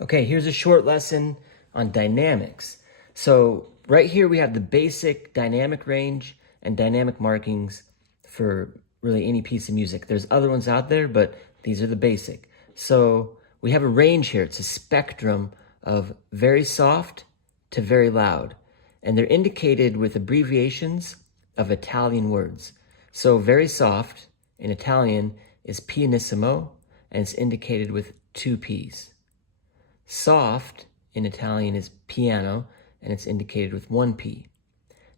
Okay, here's a short lesson on dynamics. So right here we have the basic dynamic range and dynamic markings for really any piece of music. There's other ones out there, but these are the basic. So we have a range here. It's a spectrum of very soft to very loud. And they're indicated with abbreviations of Italian words. So very soft in Italian is pianissimo, and it's indicated with two P's. Soft in Italian is piano, and it's indicated with one P.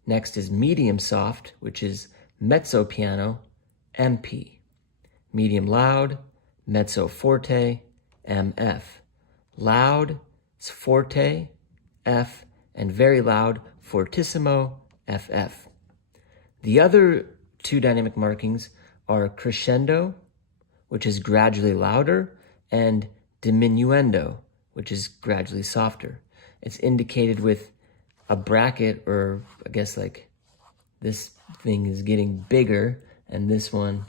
Next is medium soft, which is mezzo piano, MP. Medium loud, mezzo forte, MF. Loud is forte, F, and very loud, fortissimo, FF. The other two dynamic markings are crescendo, which is gradually louder, and diminuendo, which is gradually softer. It's indicated with a bracket, or I guess like this thing is getting bigger and this one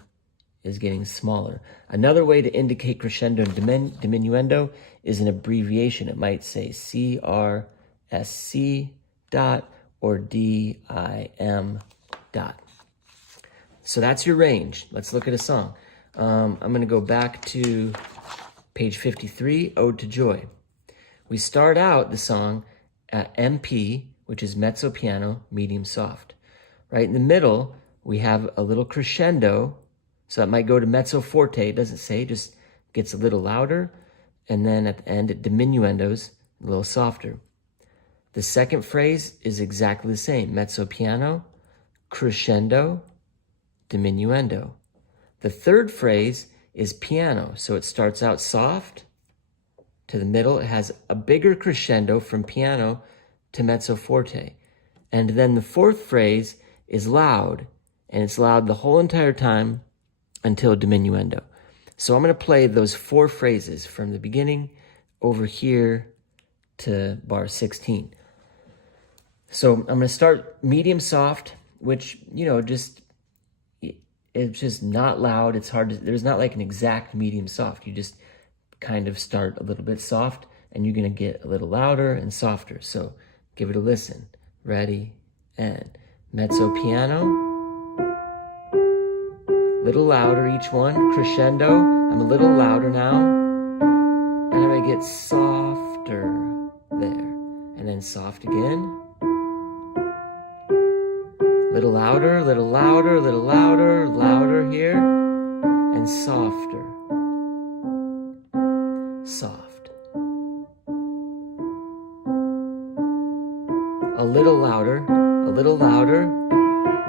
is getting smaller. Another way to indicate crescendo and diminuendo is an abbreviation. It might say CRSC dot or DIM dot. So that's your range. Let's look at a song. I'm going to go back to page 53, Ode to Joy. We start out the song at MP, which is mezzo piano, medium soft. Right in the middle, we have a little crescendo. So that might go to mezzo forte. It doesn't say, just gets a little louder. And then at the end, it diminuendos, a little softer. The second phrase is exactly the same. Mezzo piano, crescendo, diminuendo. The third phrase is piano. So it starts out soft to the middle. It has a bigger crescendo from piano to mezzo forte. And then the fourth phrase is loud. And it's loud the whole entire time until diminuendo. So I'm going to play those four phrases from the beginning over here to bar 16. So I'm going to start medium soft, which, it's just not loud. It's hard to, there's not like an exact medium soft. You just kind of start a little bit soft and you're going to get a little louder and softer. So give it a listen. Ready? And mezzo piano. Little louder each one. Crescendo. I'm a little louder now. And I'm going to get softer there. And then soft again. Little louder, little louder, little louder, louder here. And softer. Soft. A little louder,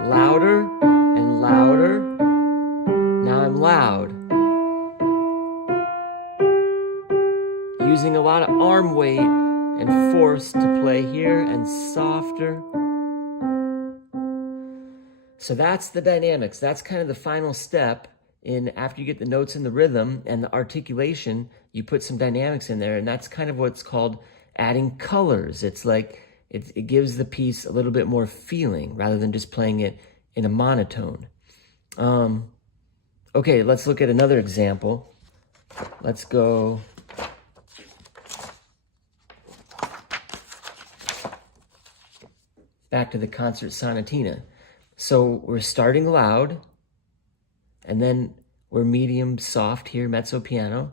louder, and louder. Now I'm loud. Using a lot of arm weight and force to play here, and softer. So that's the dynamics. That's kind of the final step in, after you get the notes and the rhythm and the articulation, you put some dynamics in there, and that's kind of what's called adding colors. It's like, it gives the piece a little bit more feeling rather than just playing it in a monotone. Okay, let's look at another example. Let's go back to the concert sonatina. So we're starting loud, and then we're medium soft here, mezzo piano,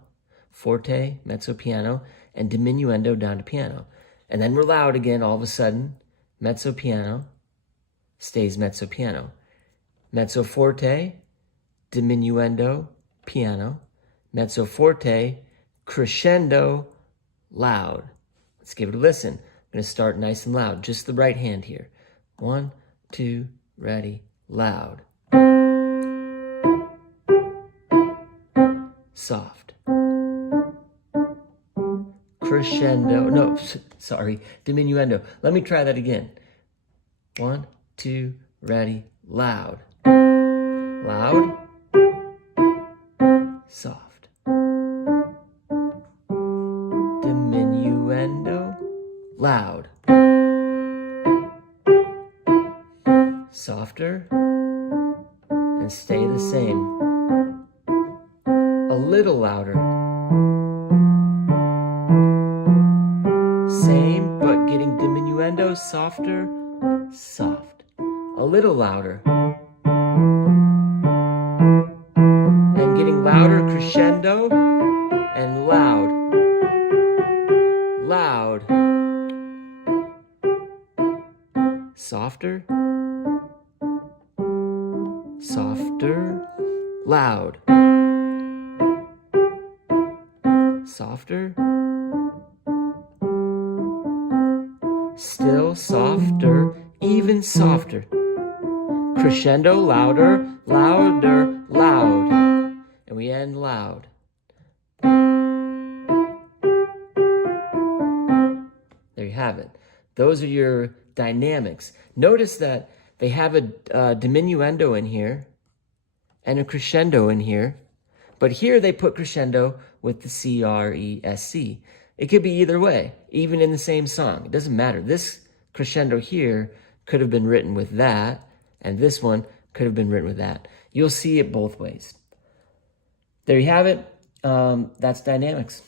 forte, mezzo piano, and diminuendo down to piano. And then we're loud again all of a sudden, mezzo piano, stays mezzo piano. Mezzo forte, diminuendo, piano. Mezzo forte, crescendo, loud. Let's give it a listen. I'm going to start nice and loud, just the right hand here. 1, 2, ready, loud. Soft. Crescendo, no, sorry, diminuendo. Let me try that again. 1, 2, ready, loud. Loud. Soft. Diminuendo. Loud. Softer. And stay the same. A little louder. crescendo, softer, soft. A little louder. And getting louder, crescendo, and loud. Loud. Softer. Softer. Loud. Softer. Still softer, even softer. Crescendo, louder, louder, loud. And we end loud. There you have it. Those are your dynamics. Notice that they have a diminuendo in here and a crescendo in here. But here they put crescendo with the C-R-E-S-C. It could be either way, even in the same song. It doesn't matter. This crescendo here could have been written with that, and this one could have been written with that. You'll see it both ways. There you have it. That's dynamics.